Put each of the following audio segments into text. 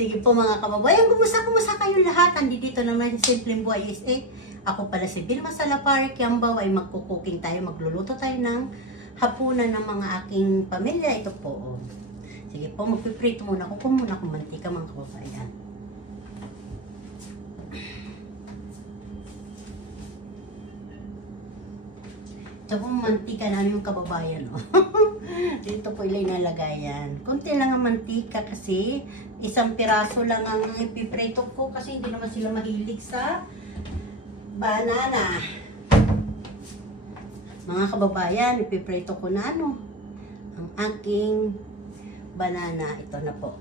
Sige po mga kababayan, kumusta kayo lahat? Andito naman sa Simpleng Buhay USA. Ako pala si Vilma Salapari Kiambaw ay magkukuking tayo, magluluto tayo ng hapunan ng mga aking pamilya. Ito po. Sige po, magpiprito muna ako. Muna akong mantika mga kababayan. Ito po mantika namin yung kababayan. Dito po ilalagay yan. Kunti lang ang mantika kasi isang piraso lang ang ipiprito ko kasi hindi naman sila mahilig sa banana. Mga kababayan, ipiprito ko na ang aking banana. Ito na po.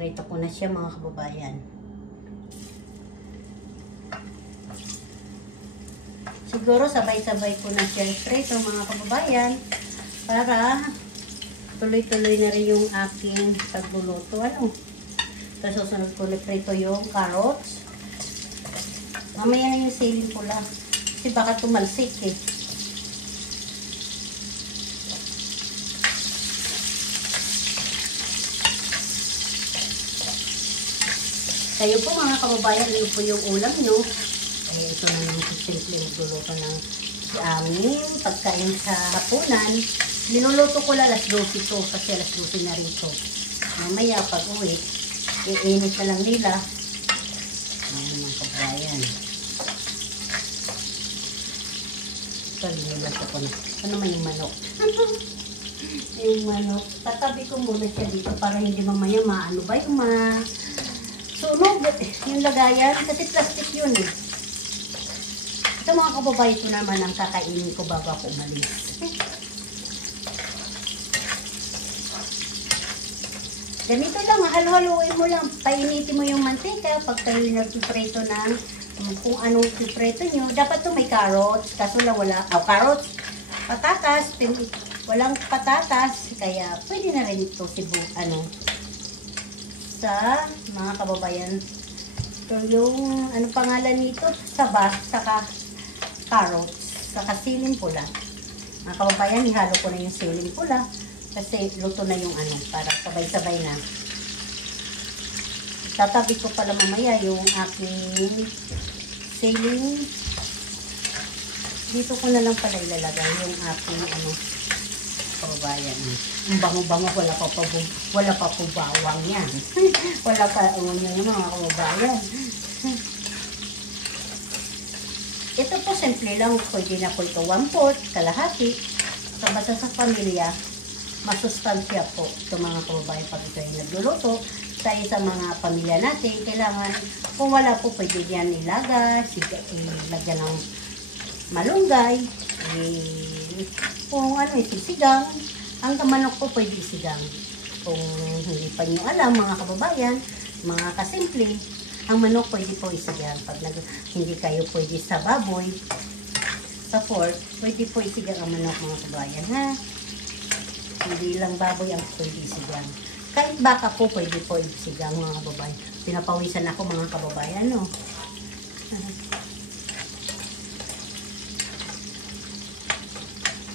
Prito ko na siya mga kababayan. Siguro sabay-sabay ko na siya i-prito mga kababayan para tuloy-tuloy na rin yung aking pagluluto. Tapos susunod ko i-prito yung carrots. Mamaya na yung siling pula. Kasi baka tumalsik eh. Kayo po mga kababayan, ano po yung ulam nyo? Ito na yung simple magluluto ng aming pagkain sa hapunan. Niluluto ko lang alas 12 ito kasi alas 12 na rito. Mamaya pag uwi, iinit na lang nila. Ayan mga kabayan. Ito, niluluto ko na. Ito naman yung manok. Yung manok. Tatabi ko muna siya dito para hindi mamaya maano ba yung sunog yung lagayan. Kasi plastic yun eh. Ito mga kababayan ko naman ang kakainin ko bago ako umalis. Ganito lang, halo-haloin mo lang. Painitin mo yung mantika pag kayo nagpiprito ng kung anong piprito nyo. Dapat to may carrots. Kaso lang wala, carrots, patatas, walang patatas. Kaya pwede na rin ito sa mga kababayan. Ito yung, ano pangalan nito? Saba, saka carrots, saka siling pula. Mga kababayan, ihalo ko na yung siling pula kasi luto na yung para sabay-sabay na. Tatabi ko pala mamaya yung aking siling. Dito ko na lang pala ilalagay yung aking kababayan. Ang bango-bango, wala pa po bawang yan. Wala pa yung mga kababayan. Ito po simple lang, pwede na po ito 1/4, kalahati. Basta sa pamilya, masustansya po ito mga kababayan pag ito yung nagluluto. Tayo sa mga pamilya natin, kailangan, kung wala po pwede yan ilagay, ilagyan ng malunggay, kung isisigang, ang manok po pwede isigang. Kung hindi pa nyo alam mga kababayan, mga kasimple, ang manok pwede po isigang. Pag hindi kayo pwede sa baboy, sa pork, pwede po isigang ang manok mga kababayan ha. Hindi lang baboy ang pwede isigang. Kahit baka po pwede po isigang mga kababayan. Pinapawisan ako mga kababayan no.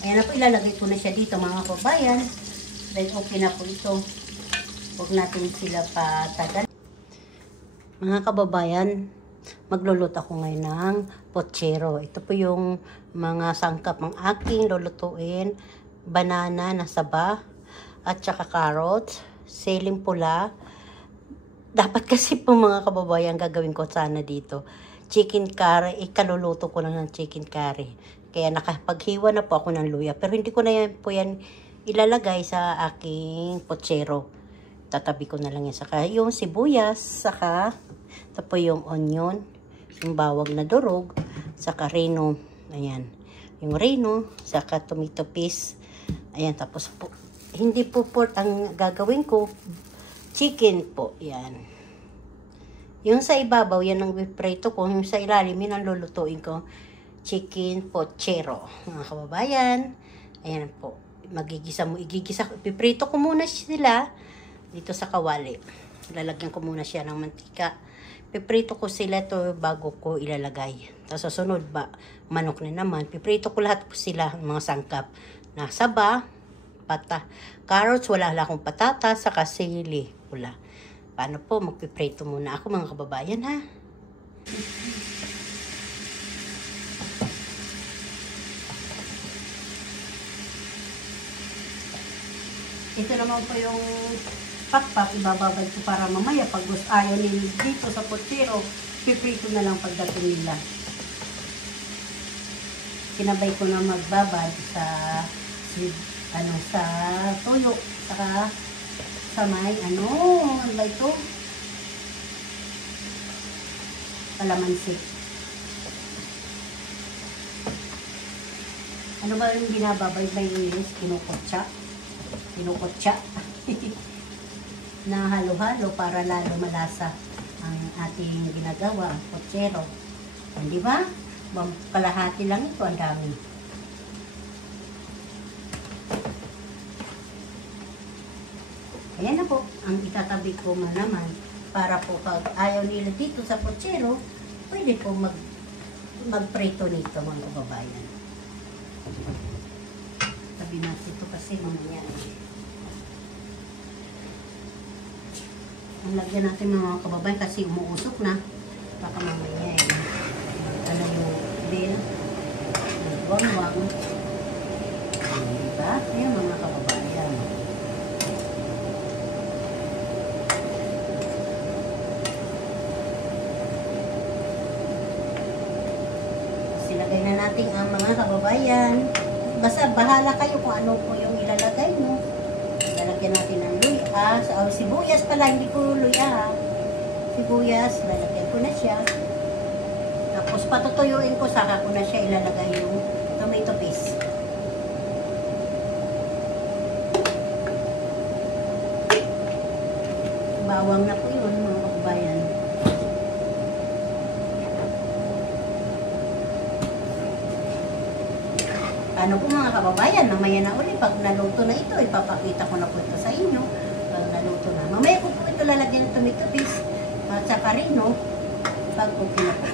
Ayan na po, ilalagay ko na siya dito mga kababayan. Then okay na po ito. Huwag natin sila patagal. Mga kababayan, magluluto ako ngayon ng pochero. Ito po yung mga sangkap ng aking lulutuin. Banana na saba, at saka carrots, siling pula. Dapat kasi po mga kababayan, gagawin ko sana dito chicken curry. Ikaluluto ko lang ng chicken curry. Kaya nakapaghiwa na po ako ng luya. Pero hindi ko na po yan ilalagay sa aking pochero. Tatabi ko na lang yan. Saka yung sibuyas, saka ito po yung onion, yung bawang na durog, saka reno. Ayan. Yung reno, saka tomato paste. Ayan. Tapos po, hindi po pork ang gagawin ko. Chicken po. Yan. Yung sa ibabaw, yan ang piprito ko. Yung sa ilalim, yun ang lulutuin ko. Chicken pochero. Mga kababayan. Ayan po. Igigisa. Piprito ko muna sila dito sa kawali. Lalagyan ko muna siya ng mantika. Piprito ko sila to bago ko ilalagay. Tapos susunod manok na naman. Piprito ko lahat po sila, mga sangkap. Na saba, carrots, wala akong patatas, saka sili, pula. Paano po, magpiprito muna ako mga kababayan ha. Ito naman po yung pakpak, ibababad ko para mamaya pag ayaw nila dito sa potsero, piprito na lang pagdating nila. Kinabay ko na magbabad sa sa tuyo, saka sa may ano ba ito? Kalamansi. Ano ba yung binababay by English? Kinukutsa. Na halo-halo para lalo malasa ang ating ginagawa, ang potsero. Hindi ba? Kalahati lang ito, ang dami. Ayan na po, ang itatabi ko naman para po pag ayaw nila dito sa potsero, pwede po magprito nito mga kababayan. Tabi natin ito kasi mamaya. Ang lagyan natin mga kababayan kasi umuusok na. Baka mamaya ano yung bill. Nagwang-wang. Diba? Ayan mga kababayan. Silagay na natin ang mga kababayan. Basta bahala kayo kung ano po yung ilalagay mo. Lalagyan natin ng luya. Sibuyas pala, hindi ko luya. Sibuyas, lalagyan ko na siya. Tapos patutuyuin ko, saka ko na siya ilalagay yung tomato paste. Bawang na po yun mga kababayan. Ano po mga kababayan, mamaya na uli, pag naluto na ito, ipapakita ko na po ito sa inyo. Pag naluto na. Mamaya ko po ito lalagyan ng tomato paste at saka rin, no? Pag okay na po.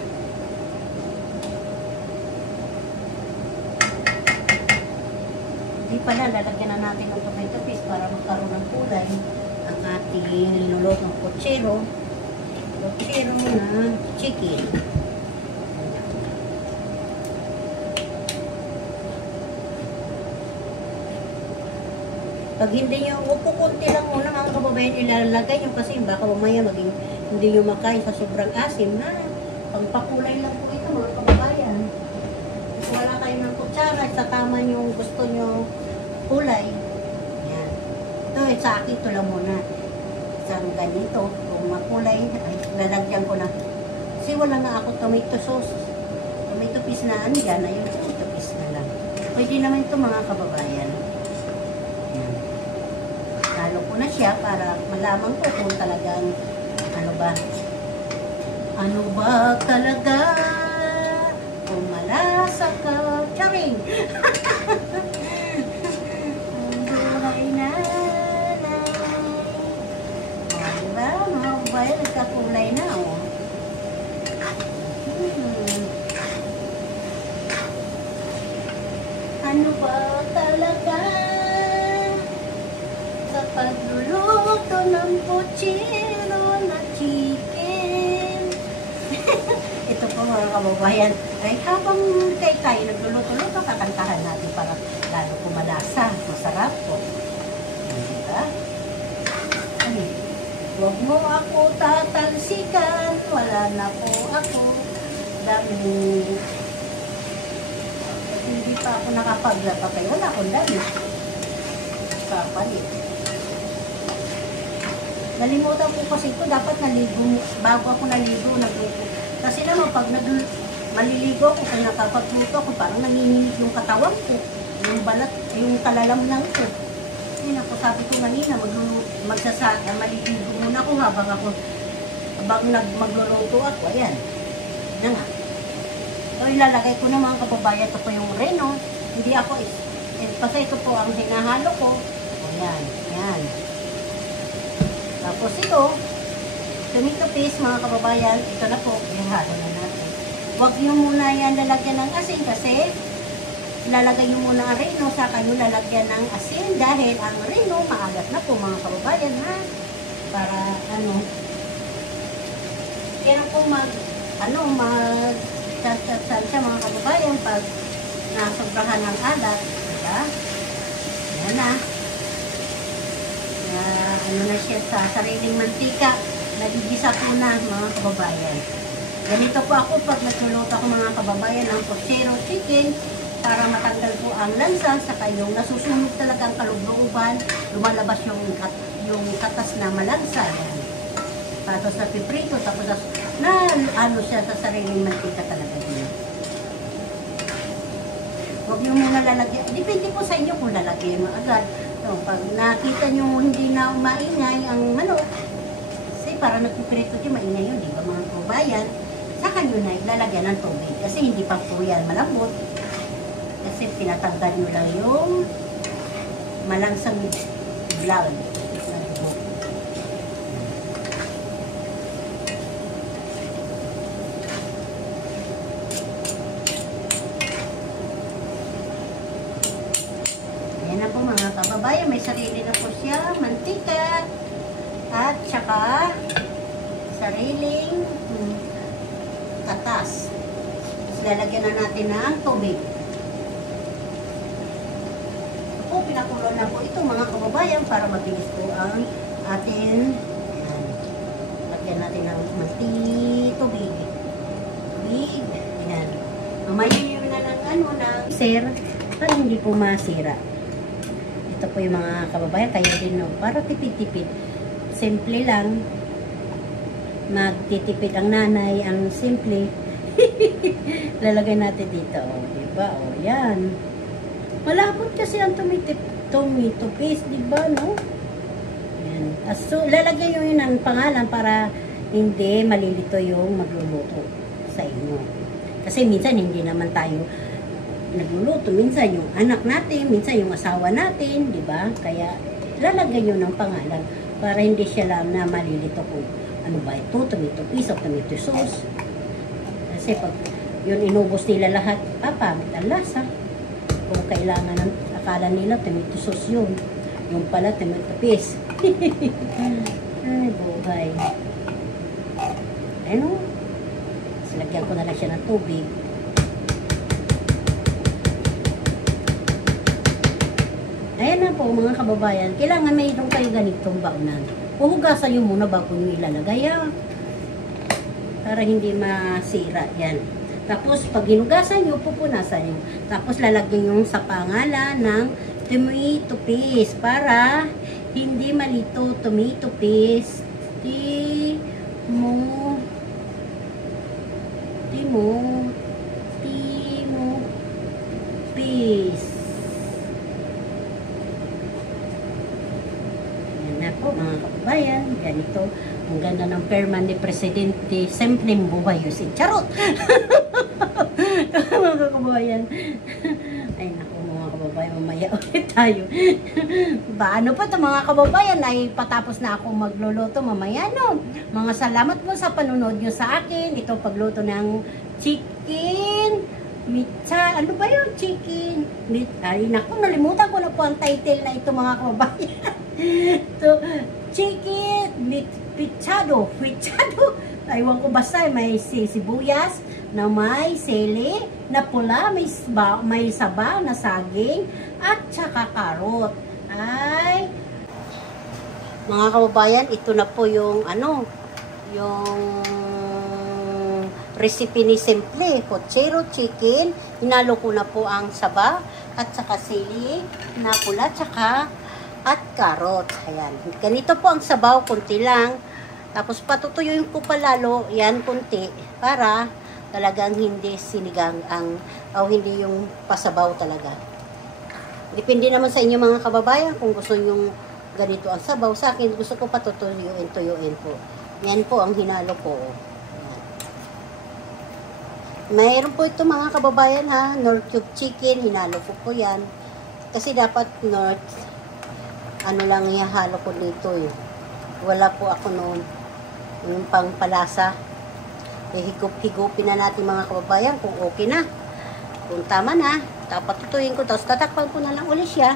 Hindi pala, lalagyan na natin ng tomato paste para magkaroon ng kulay ang ating linulotong potsero. Potsero na chicken. Pag hindi nyo, kukunti lang muna mga kababayan ilalagay nyo kasi baka mamaya maging hindi nyo makain sa sobrang asim na. Pagpakulay lang po ito mga kababayan. Kung wala kayo ng kutsara, sa tama nyo gusto nyo kulay. Yan. Ito, sa akin ito lang muna. Isang ganito. Kung makulay, ay lalagyan ko na. Kasi wala nga ako tomato sauce. Tomato paste na andyan, ayun tomato paste na lang. Pwede naman ito mga kababayan. Halo ko na siya para malaman ko kung talagang ano ba talaga kung malasa ka charing. Ang buhay nanay. Diba mga kababayan, nagkakulay na Ano ba talaga sa pagluluto ng potsero na chicken? Ito po mga kababayan, ay habang tayo nagluluto-luto, kakantahan natin para lalo pumalasa. Masarap po. Diba? Ay, huwag mo ako tatalsikan, wala na po ako. Dami. Hindi pa ako nakapaglapakay. Wala akong dami. Kapalit. Nalimutan ko kasi ito, dapat naligo, bago ako naligo, nagluto. Kasi naman, pag maliligo ako, kung nakapagluto ako, parang nanginginig yung katawan ko. Yung balat, yung kalalamnan ko. Yun ako, sabi ko kanina, maliligo muna ako habang magluluto ako. Ayan. Yan nga. So, ilalagay ko na mga kababayan, ito po yung reno. Hindi ako, kasi ito po ang hinahalo ko. Ayan, ayan. Tapos ito, tomato paste mga kababayan, ito na po, ihalo na natin. Huwag nyo muna yan lalagyan ng asin kasi lalagay nyo muna ang reno, saka nyo lalagyan ng asin dahil ang reno maalat na po mga kababayan ha. para ano, kaya po mag-sal siya mga kababayan pag nasobrahan ng alat, diba? Yan na. Ano na siya sa sariling mantika, nagigisa po na mga kababayan. Ganito po ako pag nagluluto ako mga kababayan ng pochero chicken para matanggal po ang lansa, saka yung nasusunog talaga ang kalooban, lumalabas yung katas na malansa. Tapos na piprito, tapos na ano siya sa sariling mantika talaga din. Huwag nyo muna lalagyan. Depende po sa inyo kung lalagyan mo agad. So, pag nakita nyo hindi na maingay ang manok, kasi para nagpiprito siya, maingay yun, di ba mga kababayan? Saka nyo na ilalagyan ng tubig. Kasi hindi pa po yan malambot. Kasi pinatanggal nyo lang yung malangsang blood. Ayan na po mga kababayan, may sarili na po siya, mantika, at saka sariling katas. Lalagyan na natin ng tubig. Po, pinakulo na po ito mga kababayan para mabilis po ang atin. Ayan. Lagyan natin ng tubig. Tubig. Ayan. Mamayin na ng sir, para hindi po masira. Ito po yung mga kababayan, kayo din no, para tipid-tipid. Simple lang. Magtitipid ang nanay, ang simple. Lalagay natin dito, oh, diba? Oh, yan. Malapot kasi ang tomato paste, diba, no? Yan. So, lalagay yun ang pangalan para hindi malilito yung magluluto sa inyo. Kasi minsan hindi naman tayo nagluluto. Minsan yung anak natin, minsan yung asawa natin, diba? Kaya lalagay yun ng pangalan para hindi siya lang na malilito kung ano ba ito, tomato paste o tomato sauce. Kasi pag yun inubos nila lahat, pamit ang lasa. Kung kailangan ng akala nila, tomato sauce yun. Yung pala, tomato paste. Ay, buhay. Ano? Lagyan ko na lang siya ng tubig. Ayan na po mga kababayan. Kailangan mayroon kayo ganitong baunan. Huhugasan nyo muna bago nyo ilalagay. Para hindi masira. Yan. Tapos, pag hinugasan nyo, pupunasan nyo. Tapos, lalagyan nyo sa pangalan ng tomato paste para hindi malito. Tomato paste. Timo paste. Yan na po mga kababayan. Ganito. Ang ganda ng perman ni Presidente. Simpleng buhay yun si Charot. Mga kababayan. Ay naku mga kababayan. Mamaya ulit tayo. Ano pa ito mga kababayan? Ay patapos na ako magluluto mamaya no. Mga salamat po sa panunod nyo sa akin. Ito pagluto ng chicken. Ano ba yun? Chicken. Ay naku, nalimutan ko na po ang title na ito mga kababayan. Ito, chicken pichado. Aywan ko basta may sibuyas na may sili na pula, may saba na saging at saka karot. Ay mga kababayan, ito na po yung yung recipe ni Simple, pochero chicken. Hinalo ko na po ang saba at saka sili na pula at karot. Ayan. Ganito po ang sabaw, kunti lang. Tapos patutuyuin ko pa lalo, yan, kunti, para talagang hindi sinigang hindi yung pasabaw talaga. Depende naman sa inyo mga kababayan kung gusto yung ganito ang sabaw. Sa akin, gusto ko patutuyuin po. Yan po ang hinalo ko. Ayan. Mayroon po ito mga kababayan ha, North Cube Chicken, hinalo ko po yan. Kasi dapat North lang ihalo ko dito eh. Wala po ako noon. Yung pangpalasa. Higop-higupin na natin mga kababayan kung okay na. Kung tama na. Tapos tutuyin ko. Tapos tatakpan ko na lang ulit siya.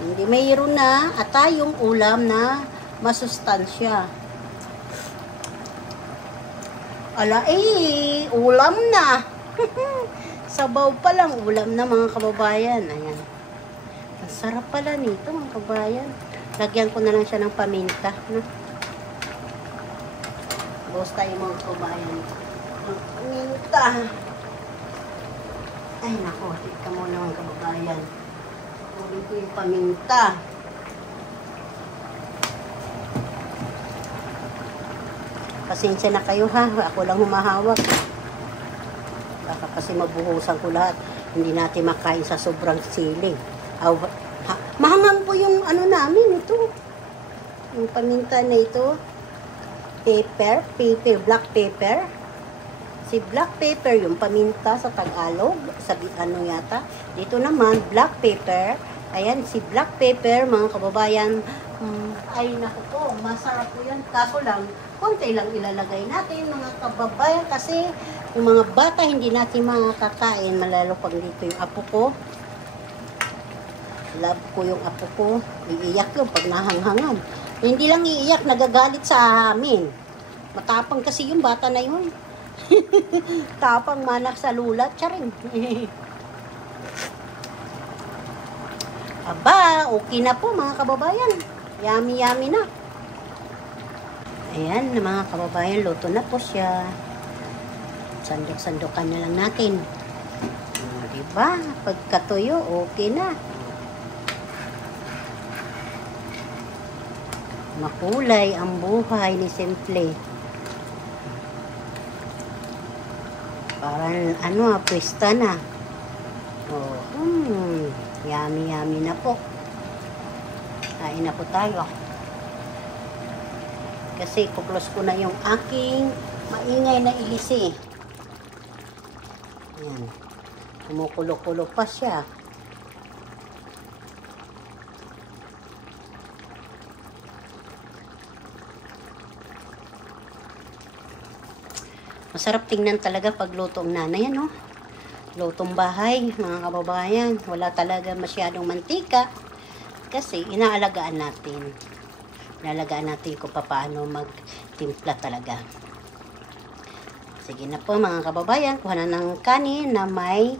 Hindi mayroon na. At yung ulam na masustansya. Ala ulam na. Sabaw pa lang, ulam na mga kababayan. Ayan. Ang sarap pala nito mga kababayan. Lagyan ko na lang siya ng paminta. No? Buhos tayo mga kababayan. Ng paminta. Ay nako, tika muna mga kababayan. Ulit ko yung paminta. Pasensya na kayo ha, ako lang humahawak. Baka kasi mabuhusan ko lahat. Hindi natin makain sa sobrang sili. Mahangang po yung ano namin ito. Yung paminta na ito. Pepper, black pepper. Si black pepper yung paminta sa Tagalog. Sabi ano yata. Dito naman, black pepper. Ayan, si black pepper, mga kababayan. Ay naku po, masarap po yan. Kaso lang, konti lang ilalagay natin mga kababayan kasi yung mga bata hindi natin makakain, malalo pag dito yung apo ko. Love ko yung apo ko. Iiyak yun pag nahanghangan. Hindi lang iiyak, nagagalit sa amin. Matapang kasi yung bata na yun. Tapang manak sa lulat, charing. Aba, okay na po mga kababayan. Yummy na. Ayan mga kababayan, luto na po siya. Sandok-sandokan na lang natin. Diba? Pagkatuyo, okay na. Makulay ang buhay ni Simple. Parang ano, pwesta na. Oh, yummy na po. Kain na po tayo. Kasi kuklos ko na yung aking maingay na ilisi. Ayan. Kumukulo-kulo pa siya. Masarap tingnan talaga pag luto ang nanay, no? Lutong bahay, mga kababayan. Wala talaga masyadong mantika. Kasi inaalagaan natin. Inaalagaan natin kung paano magtimpla talaga. Sige na po mga kababayan. Kuha na ng kanin na may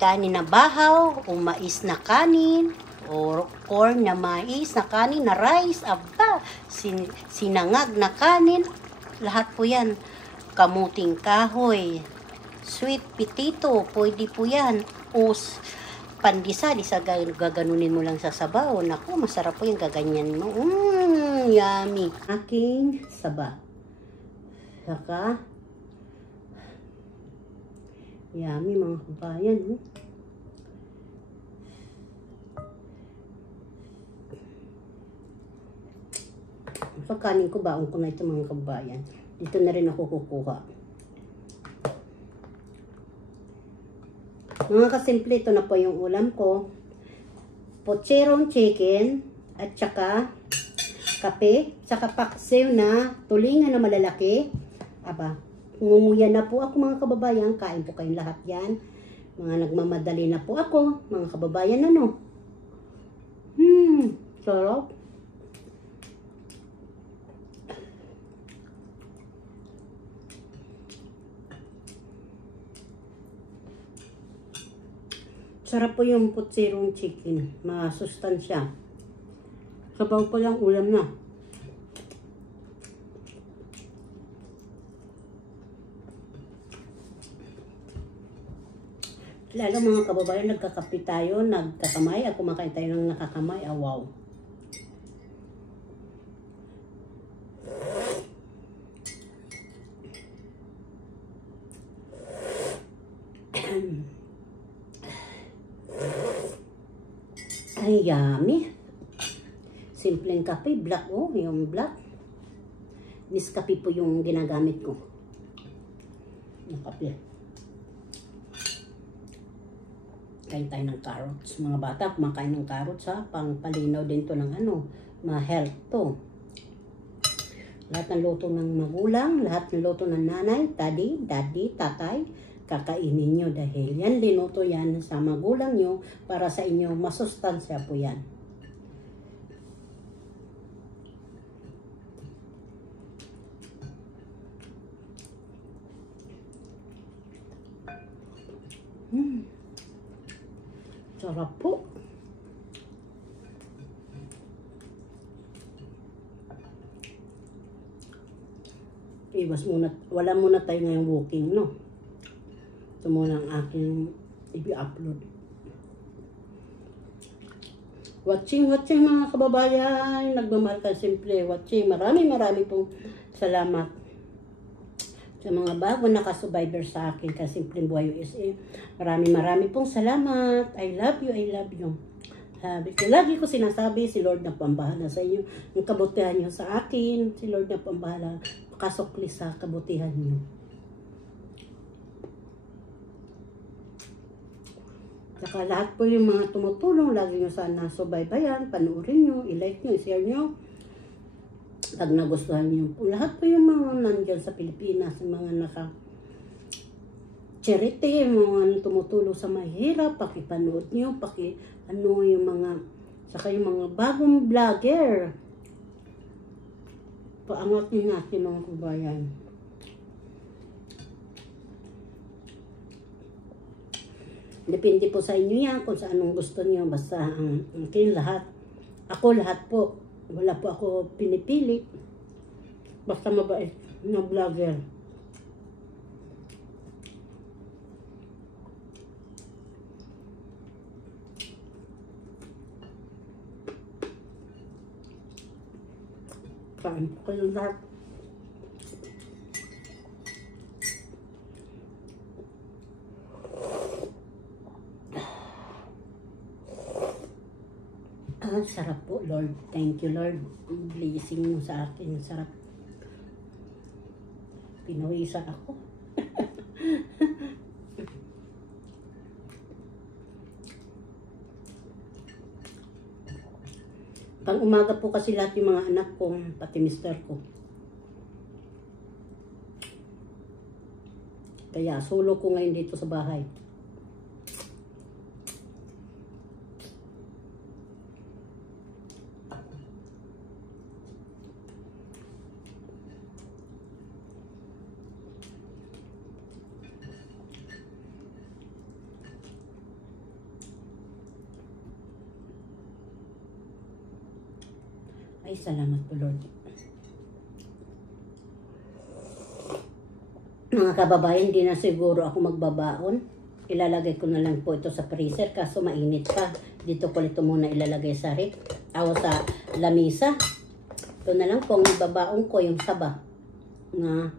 kanin na bahaw o mais na kanin o corn na mais na kanin na rice. Aba, sinangag na kanin. Lahat po yan. Kamuting kahoy. Sweet potato. Pwede po yan. Pandesal, gaganunin mo lang sa sabaw. Naku, masarap po yung gaganyan mo. Yummy. Aking saba. Saka, yummy mga kabayan. Sa kanin ko, baon ko na ito mga kabayan. Dito na rin ako kukuha. Mga kasimple, ito na po yung ulam ko. Pocherong chicken at saka kape, saka paksiw na tulingan na malalaki. Aba, ngumuya na po ako mga kababayan. Kain po kayong lahat yan. Mga nagmamadali na po ako. Mga kababayan, ano? Sarap. Sarap po yung pocherong chicken. Masustansya. Sabaw pa lang ulam na. Lalo mga kababayan, nagkakape tayo, nagkakamay. Kumakain tayo ng nakakamay. Wow. Ay, yummy. Simpleng kape, black yung black. Nescafe po yung ginagamit ko. Yung kape. Kain tayo ng carrots. Mga bata, kumakain ng carrots ha. Pangpalinaw din to ng ma-health to. Lahat ng luto ng magulang, lahat ng luto ng nanay, daddy, tatay, kakainin nyo dahil yan linuto yan sa magulang nyo para sa inyo masustansya po yan. Sarap po. Iwas muna, wala muna tayo ngayong walking, no? Ito muna ang aking i-upload. Watching mga kababayan, nagmamahal ka simple, watching. Maraming pong salamat sa mga bago naka-survivor sa akin ka Simpleng Buhay USA. Maraming pong salamat. I love you, I love you. Lagi ko sinasabi, si Lord na pambahala sa inyo. Yung kabutihan nyo sa akin, si Lord na pambahala, makasukli sa kabutihan nyo. Saka lahat po yung mga tumutulong, lagi nyo sana subaybayan, panuorin nyo, i-like nyo, i-share nyo. Pag nagustuhan nyo po, lahat po yung mga nandyan sa Pilipinas, yung mga charity, mga tumutulong sa mahirap, pakipanood nyo, yung mga, saka yung mga bagong vlogger. Paangat nyo natin mga kabayan. Depende po sa inyo yan kung sa anong gusto niyo. Basta ang lahat. Ako lahat po. Wala po ako pinipili. Basta mabait na vlogger. Kain po kayo lahat. Sarap po, Lord. Thank you, Lord. Blessing mo sa akin. Sarap. Pinawisan ako. Pang umaga po kasi lahat yung mga anak ko, pati mister ko. Kaya solo ko ngayon dito sa bahay. Ay, salamat po, Lord. Mga kababayan, hindi na siguro ako magbabaon. Ilalagay ko na lang po ito sa freezer kaso mainit pa. Dito ko ito muna ilalagay sa rep. Sa lamisa. Ito na lang po ang babaon ko, yung saba na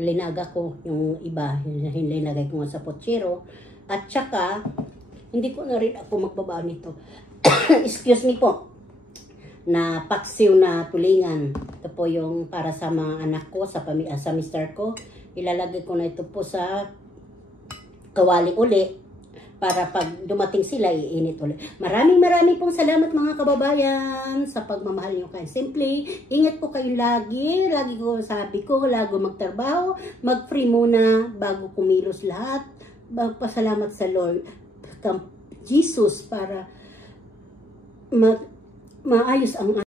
linaga ko, yung iba, yung linagay ko nga sa pochero. At saka, hindi ko na rin ako magbabaon nito. Excuse me po. Na paksiw na tulingan. Ito po yung para sa mga anak ko, sa mister ko. Ilalagay ko na ito po sa kawali uli para pag dumating sila, iinit uli. Maraming pong salamat mga kababayan sa pagmamahal nyo kay Simple. Ingat po kayo lagi. Lagi ko sabi ko, lago magtrabaho, mag-free muna bago kumilos lahat. Magpasalamat sa Lord, Jesus, para maayos ang